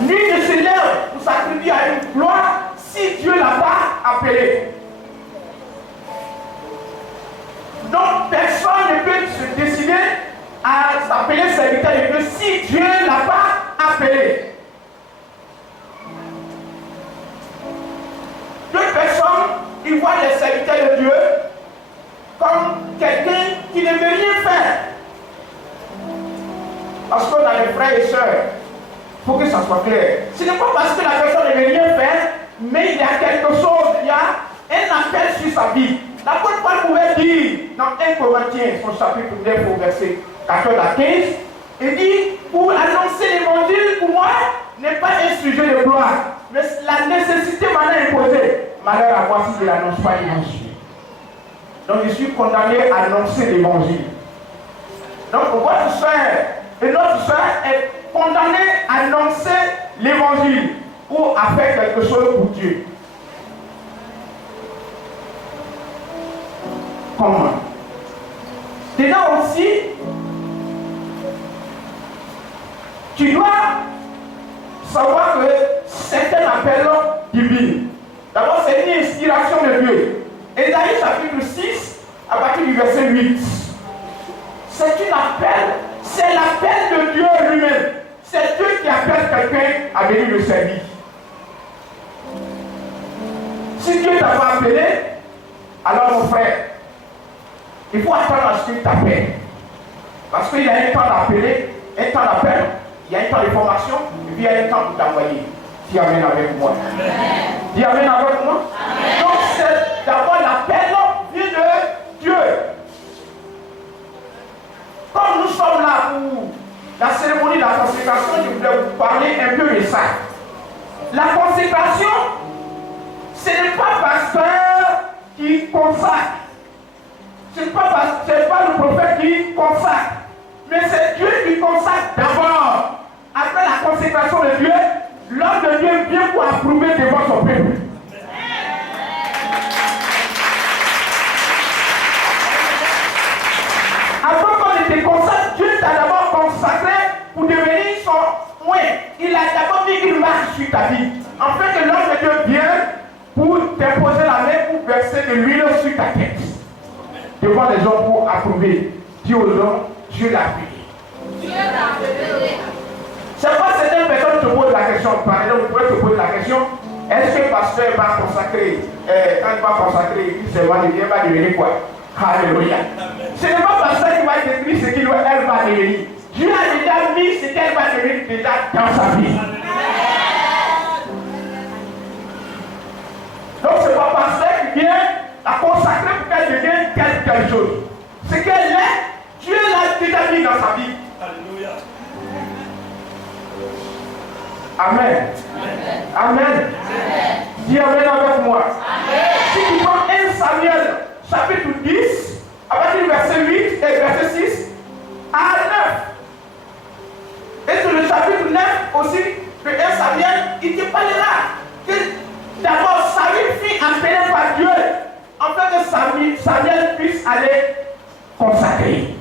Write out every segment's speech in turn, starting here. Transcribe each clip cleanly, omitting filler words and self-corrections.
Nul ne se lève pour s'attribuer à une gloire si Dieu ne l'a pas appelé. Donc personne ne peut se décider à s'appeler serviteur de Dieu si Dieu ne l'a pas appelé. D'autres personnes, ils voient les serviteurs de Dieu comme quelqu'un qui ne veut rien faire. Parce qu'on a des frères et sœurs, il faut que ça soit clair. Ce n'est pas parce que la personne ne veut rien faire, mais il y a quelque chose, il y a un appel sur sa vie. L'apôtre Paul pouvait dire dans 1 Corinthiens, son chapitre 9 au verset 14 à 15, il dit, pour annoncer l'évangile, pour moi, n'est pas un sujet de gloire, mais la nécessité m'en a imposé. Malheur à moi si je n'annonce pas l'évangile. Donc je suis condamné à annoncer l'évangile. Donc votre soeur et notre soeur est condamné à annoncer l'évangile ou à faire quelque chose pour Dieu. Comment? Dedans aussi, tu dois savoir que certains appels divins. D'abord, c'est une inspiration de Dieu. Ésaïe chapitre 6, à partir du verset 8. C'est un appel, c'est l'appel de Dieu lui-même. C'est Dieu qui appelle quelqu'un à venir le servir. Si Dieu t'a pas appelé, alors mon frère, il faut attendre à ce qu'il t'appelle. Parce qu'il y a un temps d'appeler, un temps d'appel, il y a un temps de formation, et puis il y a un temps pour t'envoyer. Dis amen avec moi. Dis amen avec moi. Amen. Donc c'est d'abord l'appel vient de Dieu. Comme nous sommes là pour la cérémonie de la consécration, je voulais vous parler un peu de ça. La consécration, ce n'est pas pasteur qui consacre. Ce n'est pas le prophète qui consacre. Mais c'est Dieu qui consacre d'abord. Après la consécration de Dieu, l'homme de Dieu vient pour approuver devant son peuple. Avant qu'on ne te consacre, Dieu t'a d'abord consacré pour devenir son moyen. Il a d'abord mis une marque sur ta vie. En fait, que l'homme de Dieu vient pour t'imposer la main, pour verser de l'huile sur ta tête. Devant les hommes pour approuver. Dieu aux hommes, Dieu l'a appelé. Dieu l'a appelé. C'est pas certaines personnes te posent la question. Par exemple, vous pouvez te poser la question, est-ce que le pasteur va consacrer, quand il va consacrer, il va devenir quoi? Alléluia. Ce n'est pas pasteur qui va décrire ce qu'elle va devenir. Dieu a déjà mis ce qu'elle va devenir déjà dans sa vie. Donc ce n'est pas pasteur qui vient la consacrer pour qu'elle devienne quelque chose. Ce qu'elle est, Dieu l'a déjà mis dans sa vie. Alléluia. Amen. Amen. Amen. Dis amen avec moi. Amen. Si tu prends 1 Samuel chapitre 10, à partir du verset 8 et verset 6 à 9. Et sur le chapitre 9 aussi, de 1 Samuel, il te parlera que d'abord Samuel fut appelé par Dieu afin que Samuel puisse aller consacrer.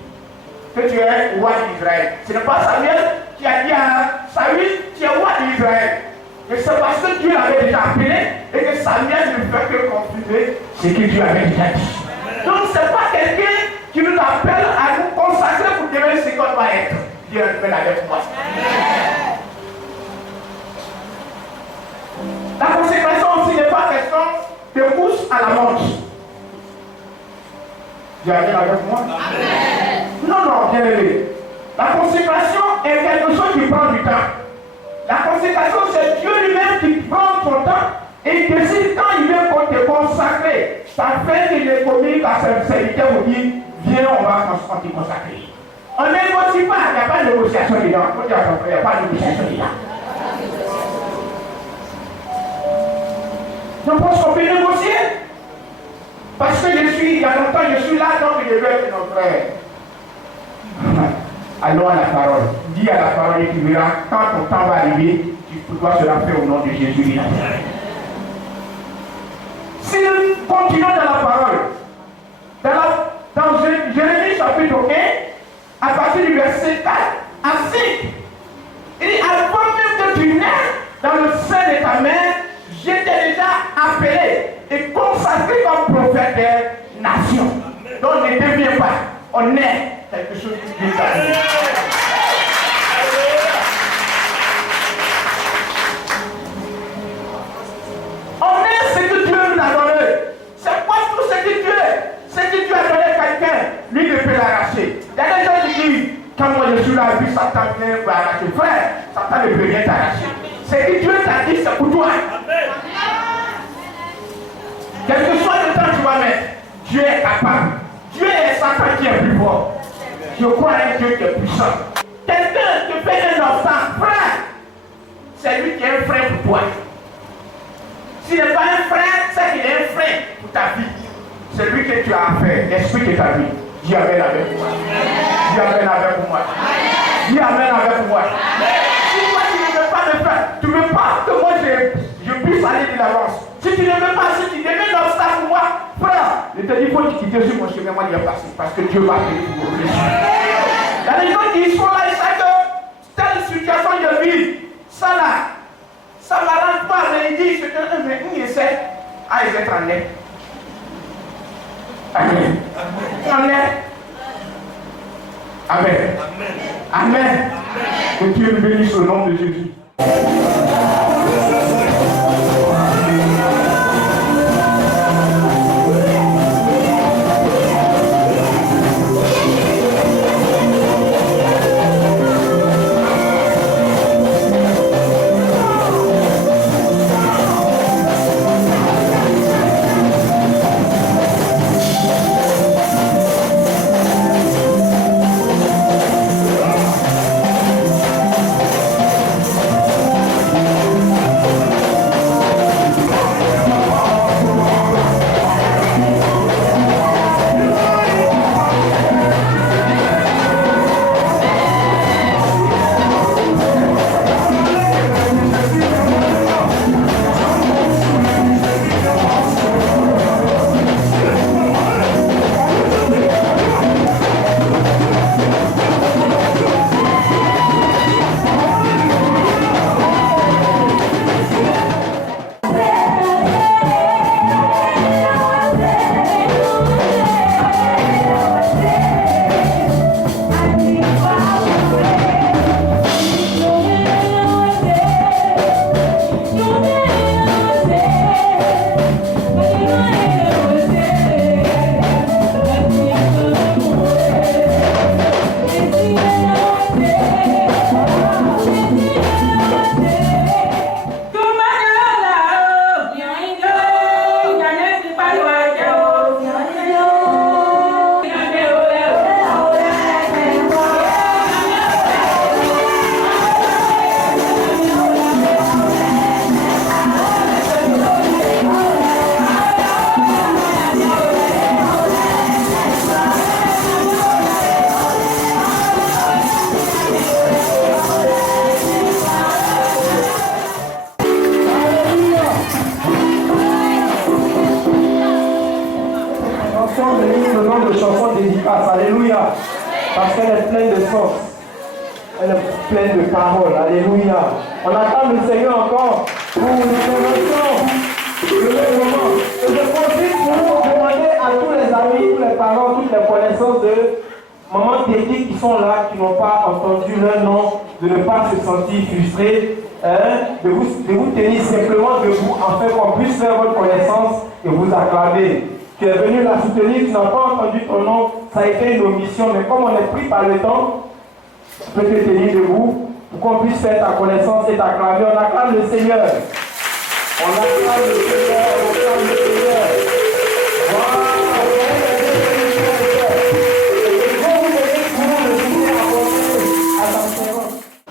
Que tu es roi d'Israël. Ce n'est pas Samuel qui a dit à Saül, tu es roi d'Israël. Mais c'est parce que Dieu l'avait déjà appelé et que Samuel ne fait que confirmer ce que Dieu avait déjà dit. Donc ce n'est pas quelqu'un qui nous appelle à nous consacrer pour devenir ce qu'on va être. Dieu est avec moi. La consécration aussi n'est pas question de pousse à la montre. Dieu est avec moi. Amen. Non, bien aimé. La consécration est quelque chose qui prend du temps. La consécration, c'est Dieu lui-même qui prend son temps et il décide quand il vient pour te consacrer. Ça fait qu'il est communique à ses serviteurs pour dire, viens, on va te consacrer. On ne négocie pas, il n'y a pas de négociation dedans. Il n'y a pas de négociation dedans. Je pense qu'on peut négocier. Parce que il y a longtemps, je suis là, donc je veux être notre frère. Allons à la parole. Dis à la parole et tu verras, quand ton temps va arriver, tu dois se la faire au nom de Jésus. Si nous continuons dans la parole, dans Jérémie chapitre 1, à partir du verset 4 à 5, il dit, avant même que tu naisses, dans le sein de ta mère, j'étais déjà appelé et consacré comme prophète des nations. Donc ne deviens pas, on est quelque chose qui est à nous. On est ce que Dieu nous a donné. C'est pas tout ce que Dieu a donné à quelqu'un, lui ne peut l'arracher. Il y a des gens qui disent, quand moi je suis là, puis Satan vient pour arracher. Frère, Satan ne peut rien t'arracher. Ce que Dieu t'a dit, c'est pour toi. Quel que soit le temps que tu vas mettre, Dieu est capable. Dieu est Satan qui est plus fort. Je crois à un Dieu qui est puissant. Quelqu'un te fait un obstacle, frère, c'est lui qui est un frère pour toi. S'il n'est pas un frère, c'est qu'il est un frère pour ta vie. C'est lui que tu as affaire, l'esprit de ta vie. Dis Amen avec moi. Dis Amen avec moi. Dis Amen avec moi. Si toi tu ne veux pas le faire, tu ne veux pas que moi je puisse aller de l'avance. Si tu ne veux pas, si tu devais l'obstacle pour moi, frère, je te dis, il faut que tu quittes sur mon chemin, moi je vais passer. Parce que Dieu va payer pour vous. Il y a des gens qui sont là, ils savent que telle situation de vie, ça là, ça ne m'arrange pas, mais il dit, mais il essaie à être en l'air. Amen. Amen. Amen. Amen. Que Dieu nous bénisse au nom de Jésus. Parce qu'elle est pleine de sens. Elle est pleine de paroles. Alléluia. On attend le Seigneur encore pour une intervention. Le moment. Et je profite pour vous demander à tous les amis, tous les parents, toutes les connaissances de mamans Téti qui sont là, qui n'ont pas entendu leur nom, de ne pas se sentir frustrés, de vous tenir simplement debout afin qu'on puisse faire votre connaissance et vous acclamer. Tu es venu la soutenir, tu n'as pas entendu ton nom, ça a été une omission, mais comme on est pris par le temps, tu peux te tenir debout pour qu'on puisse faire ta connaissance et t'acclamer. On acclame le Seigneur. On acclame le Seigneur, on acclame le Seigneur.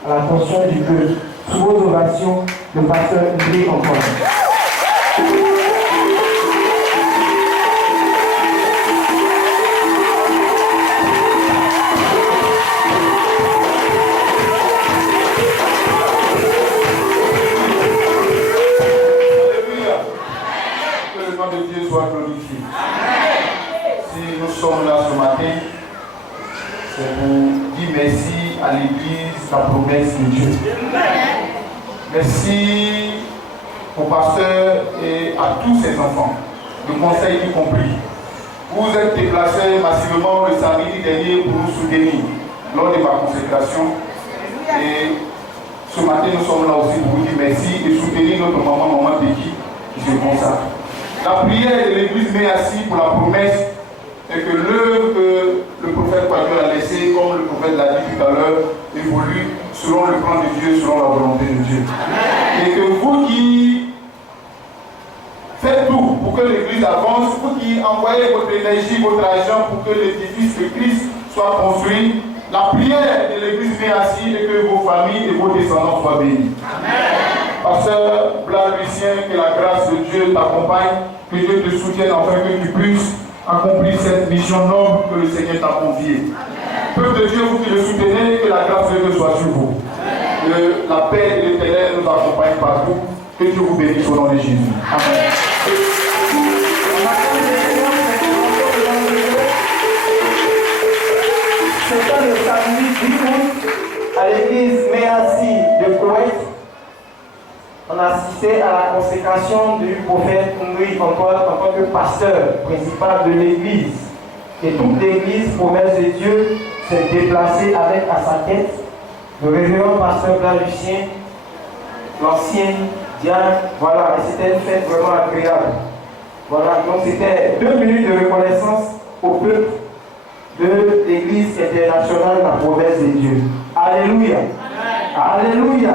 À l'attention du peuple, sous vos ovations, le pasteur André encore. Si nous sommes là ce matin, c'est pour dire merci à l'Église, la promesse de Dieu. Merci au pasteur et à tous ses enfants, le conseil y compris. Vous vous êtes déplacés massivement le samedi dernier pour nous soutenir lors de ma consécration. Et ce matin, nous sommes là aussi pour vous dire merci et soutenir notre maman Peki qui se consacre. La prière de l'église met assis pour la promesse et que l'œuvre que le prophète Quadri a laissée, comme le prophète l'a dit tout à l'heure, évolue selon le plan de Dieu, selon la volonté de Dieu. Et que vous qui faites tout pour que l'église avance, vous qui envoyez votre énergie, votre argent pour que l'édifice de Christ soit construit, la prière de l'église met assis et que vos familles et vos descendants soient bénis. Pasteur Blas Lucien, que la grâce de Dieu t'accompagne, que Dieu te soutienne afin que tu puisses accomplir cette mission noble que le Seigneur t'a confiée. Peuple de Dieu, vous qui le soutenez, que la grâce de Dieu soit sur vous. Que la paix de l'Éternel nous accompagne partout. Que Dieu vous bénisse au nom de Jésus. Amen. C'était le samedi 10 août à l'église Méassi de Koweït. On a assisté à la consécration du prophète Louis Antoine en tant que pasteur principal de l'église. Et toute l'église, promesse de Dieu, s'est déplacée avec à sa tête le révérend pasteur Blas Lucien, l'ancien diacre. Voilà, et c'était une fête vraiment agréable. Voilà, donc c'était 2 minutes de reconnaissance au peuple de l'église internationale, la promesse de Dieu. Alléluia. Alléluia.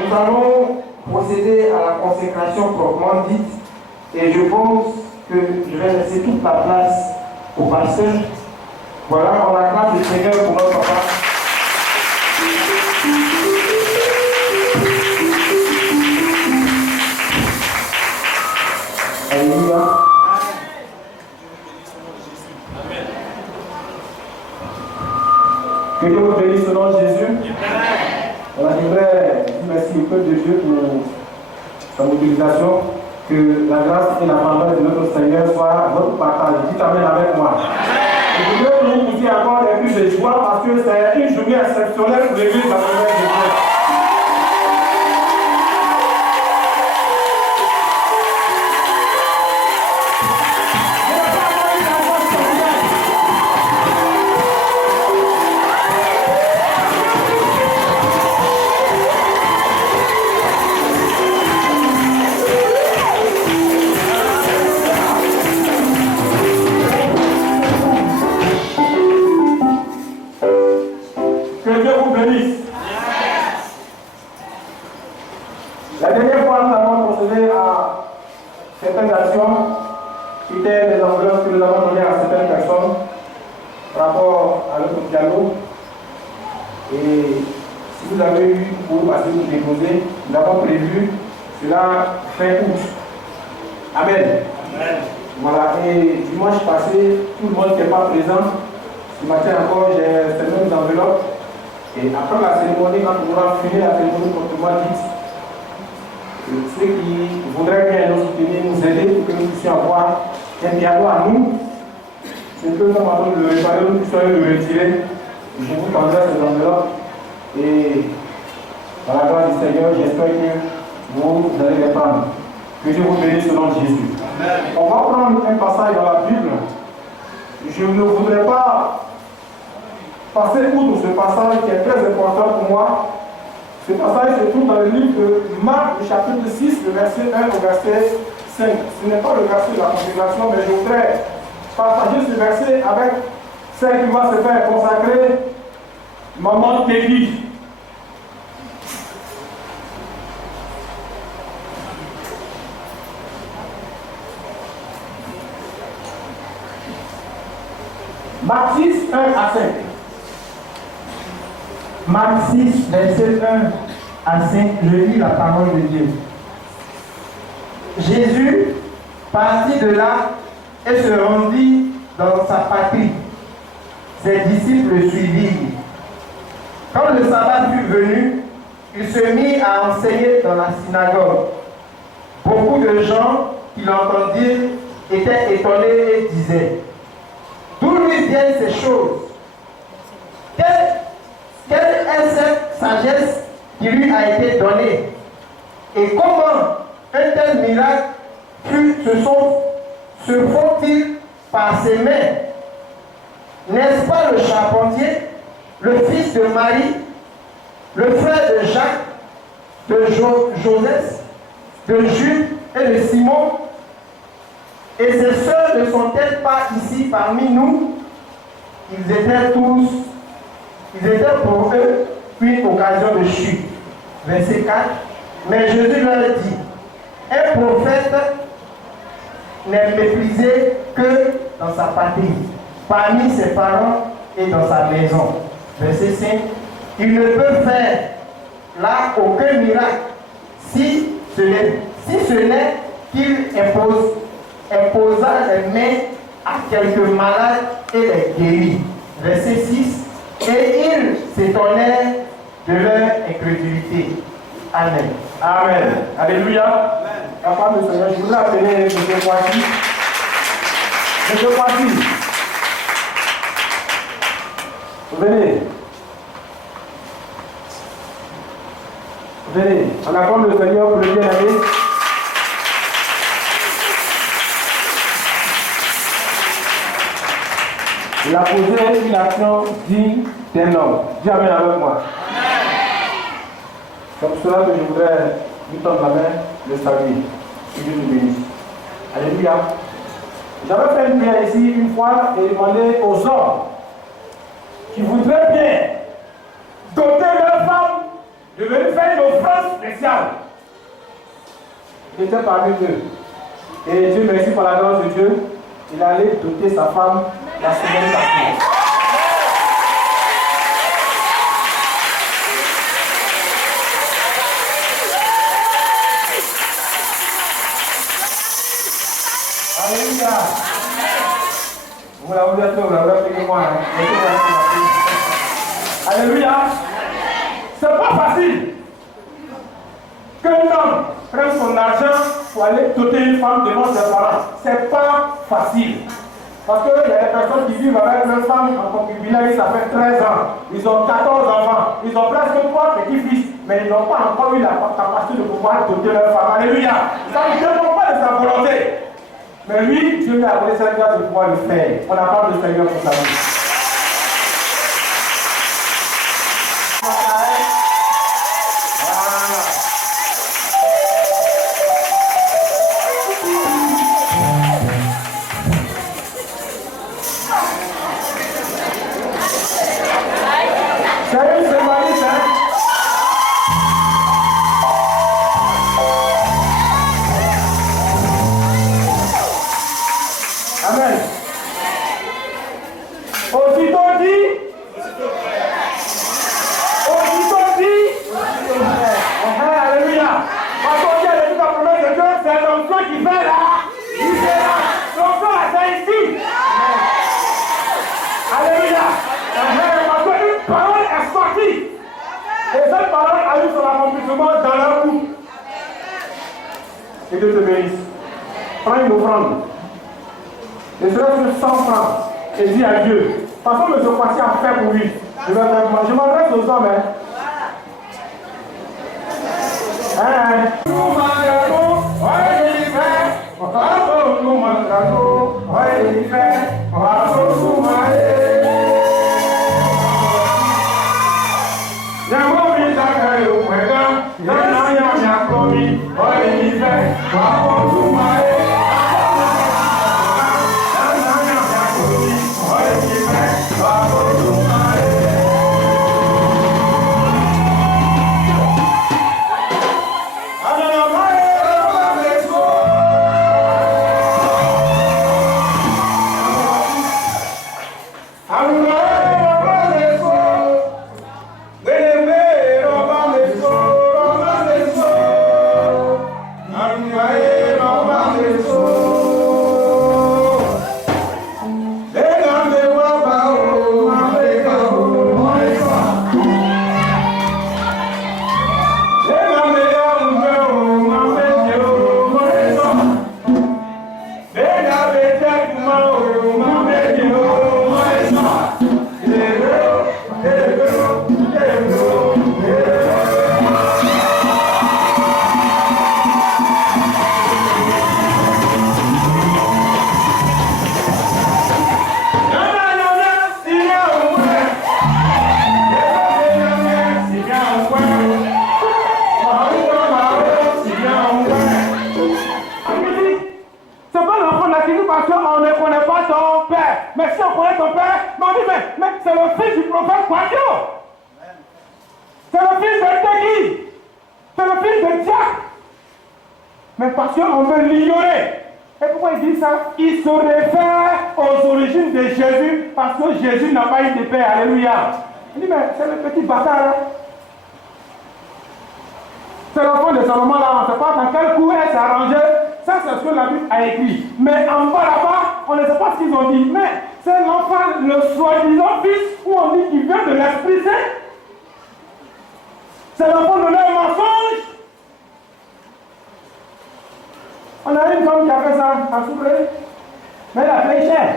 Nous allons procéder à la consécration proprement dite et je pense que je vais laisser toute la place au pasteur. Voilà, on acclame le Seigneur pour notre papa. Alléluia. Que Dieu vous bénisse au nom de Jésus. Voilà, je voudrais dire merci au peuple de Dieu pour sa mobilisation. Que la grâce et l'abondance de notre Seigneur soient votre partage. Dites Amen avec moi. Je voudrais vous pousser encore des plus de joie parce que c'est une journée exceptionnelle pour l'église de la promesse de Dieu. La dernière fois, nous avons procédé à certaines actions qui étaient des enveloppes que nous avons données à certaines personnes par rapport à notre piano. Et si vous avez eu pour passer vous déposer, nous avons prévu cela fin août. Amen. Amen. Voilà, et dimanche passé, tout le monde n'était pas présent. Ce matin encore, j'ai ces mêmes enveloppes. Et après la cérémonie, quand nous aurons fini la cérémonie proprement dite, ceux qui voudraient bien nous soutenir, nous aider pour que nous puissions avoir un piano à nous, c'est que nous allons le réparer, nous puissions le retirer. Je vous tendrai ces enveloppes. Et par la grâce du Seigneur, j'espère que vous allez les prendre. Que Dieu vous bénisse au nom de Jésus. Amen. On va prendre un passage dans la Bible. Je ne voudrais pas passer outre ce passage qui est très important pour moi. Ce passage se trouve dans le livre de Marc, le chapitre 6, le verset 1 au verset 5. Ce n'est pas le verset de la consécration, mais je voudrais partager ce verset avec celle qui va se faire consacrer, Maman Peki. Marc 6, 1 à 5. Marc 6, verset 1 à 5, je lis la parole de Dieu. Jésus partit de là et se rendit dans sa patrie. Ses disciples le suivirent. Quand le sabbat fut venu, il se mit à enseigner dans la synagogue. Beaucoup de gens qui l'entendirent étaient étonnés et disaient: d'où lui viennent ces choses? Quelle est cette sagesse qui lui a été donnée? Et comment un tel miracle se font-ils par ses mains? N'est-ce pas le charpentier, le fils de Marie, le frère de Jacques, de Joseph, de Jude et de Simon? Et ses sœurs ne sont-elles pas ici parmi nous? Ils étaient pour eux une occasion de chute. Verset 4. Mais Jésus leur dit, un prophète n'est méprisé que dans sa patrie, parmi ses parents et dans sa maison. Verset 5. Il ne peut faire là aucun miracle si ce n'est qu'il imposa les mains à quelques malades et les guérit. Verset 6. Et ils s'étonnèrent de leur incrédulité. Amen. Amen. Alléluia. La femme du Seigneur, je voudrais appeler M. Kwasi. M. Kwasi. Venez. Venez. On accorde le Seigneur pour le bien-aimé. Il a posé une action digne d'un homme. Dis Amen avec moi. C'est pour cela que je voudrais lui tendre la main, le saluer. Que Dieu nous bénisse. Alléluia. J'avais fait une prière ici une fois et demandé aux hommes qui voudraient bien doter leur femme de venir faire une offrande spéciale. Il était parmi eux. Et Dieu merci par la grâce de Dieu, il allait doter sa femme la semaine passée. Alléluia. Vous l'avez dit, vous l'avez fait moi. Alléluia. C'est pas facile qu'un homme prenne son argent pour aller doter une femme devant ses parents. C'est pas facile. Parce qu'il y a des personnes qui vivent avec leur femme en concubinage, ça fait 13 ans. Ils ont 14 enfants. Ils ont presque 3 petits-fils. Mais ils n'ont pas encore eu la capacité de pouvoir doter leur femme. Alléluia. Ça ne dépend pas de sa volonté. Mais lui, Dieu lui a donné cette grâce de pouvoir le faire. On accorde le Seigneur pour sa vie. Et Dieu te bénisse. Prends une offrande. Ne serait-ce que 100 francs. Et dis à Dieu. Parce que M. Kwasi a fait pour lui. Je m'adresse aux hommes. Amen. ton père. Mais on dit, mais c'est le fils du prophète Quadio. C'est le fils de Tegui. C'est le fils de Diak. Mais parce qu'on veut l'ignorer. Et pourquoi il dit ça? Il se réfère aux origines de Jésus parce que Jésus n'a pas eu de père. Alléluia. Il dit, mais c'est le petit bâtard là. C'est l'enfant de Salomon là. On ne sait pas dans quel coup elle s'est arrangée. Ça, c'est ce que la Bible a écrit. Mais en bas là-bas, on ne sait pas ce qu'ils ont dit. Mais c'est l'enfant, le soi-disant fils, où on dit qu'il vient de l'Esprit Saint. C'est l'enfant de leur mensonge. On a une femme qui a fait ça à Soubré, mais elle a payé cher.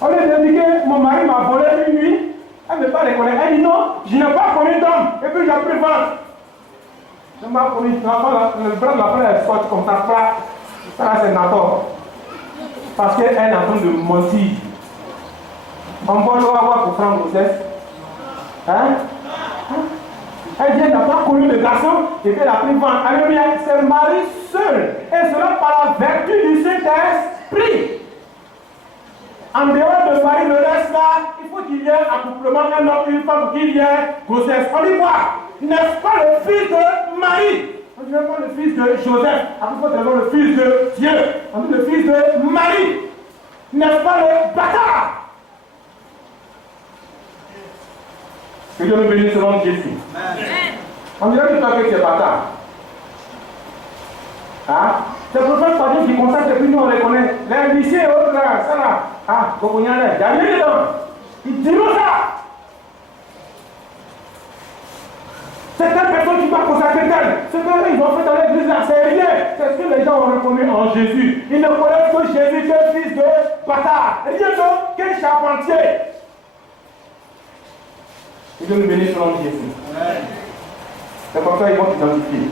On lui a dit que mon mari m'a volé une nuit, elle ne veut pas les connaître. Elle dit non, je n'ai pas connu d'homme, et puis j'ai pris vente. Je n'ai pas connu, le bras de la frère, elle sort comme ça, ça c'est Nator. Parce qu'elle est en train de mentir. On va avoir pour prendre grossesse. Hein? Elle dit, elle n'a pas connu le garçon, et puis elle a pris vente. Alléluia, c'est le mari seul. Et cela par la vertu du Saint-Esprit. En dehors de Marie, le reste là, il faut qu'il y ait accouplement, un homme, une femme, qu'il y ait grossesse. On dit quoi? N'est-ce pas le fils de Marie? On ne dit pas le fils de Joseph. À cause de le fils de Dieu. On dit le fils de Marie. N'est-ce pas le bâtard? Que Dieu nous bénisse selon Jésus. On dirait que tu as fait ces bâtards. Hein? C'est le prophète Quadio qui consacre, et puis nous on les connaît. Les lycées et autres là, ça là. Ah, Gogouniane, il n'y a rien dedans. Ils diront ça. Certaines personnes qui parlent consacrer tel, ce qu'ils ont fait dans l'église là, c'est rien. C'est ce que les gens ont reconnu en Jésus. Ils ne connaissent que Jésus, que fils de bâtard. Rien d'autre qu'un charpentier. Que Dieu nous bénisse selon Jésus. C'est comme ça qu'ils vont s'identifier.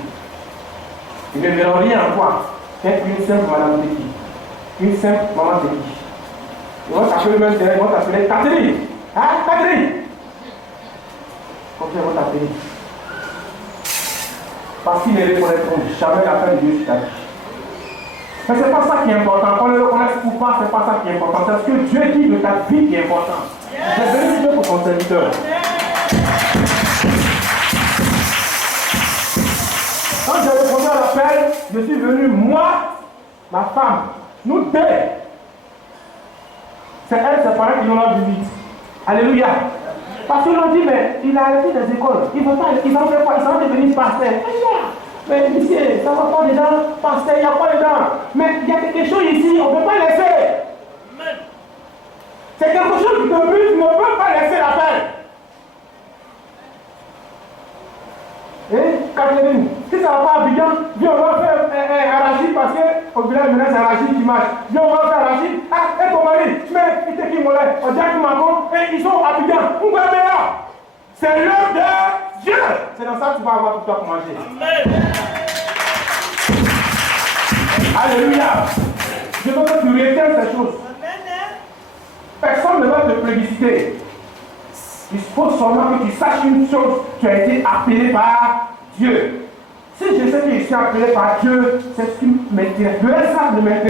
Ils ne verront rien en quoi. C'est une simple madame Teki. Une simple maman Teki. Ils vont s'appeler même, ils vont s'appeler Catherine. Hein, Catherine? Comme ça, ils vont t'appeler. Parce qu'ils ne reconnaîtront jamais la fin de Dieu sur ta vie. Mais ce n'est pas ça qui est important. Qu'on le reconnaisse ou pas, ce n'est pas ça qui est important. C'est ce que Dieu dit de ta vie qui est important. J'ai béni Dieu pour ton serviteur. Quand j'ai répondu à l'appel, je suis venu, moi, ma femme, nous deux. C'est elle, ses parents qui nous ont visite. Alléluia. Parce qu'ils l'ont dit, mais il a arrêté les écoles. Il ne veut pas, il va faire quoi? Il va devenir pasteur. Mais ici, ça ne va pas dedans. Pasteur, il n'y a pas dedans. Mais il y a quelque chose ici, on ne peut pas laisser. C'est quelque chose qui te bute, ne peut pas laisser l'appel. Et Catherine, si ça ne va pas à Abidjan, viens, on va faire un arachide parce qu'au village maintenant c'est arachide qui marche. Viens, on va faire arachide. Ah, et ton mari, mais il était qui mollet, on dirait qu'il m'en et ils sont à Abidjan. On va bien. C'est l'œuvre de Dieu. C'est dans ça que tu vas avoir tout toi pour manger. Amen. Alléluia. Je veux que tu retiennes ces choses. Personne ne va te plébisciter. Il faut seulement que tu saches une chose, tu as été appelé par Dieu. Si je sais que je suis appelé par Dieu, c'est ce qui m'intéresse. Le reste, ça ne m'intéresse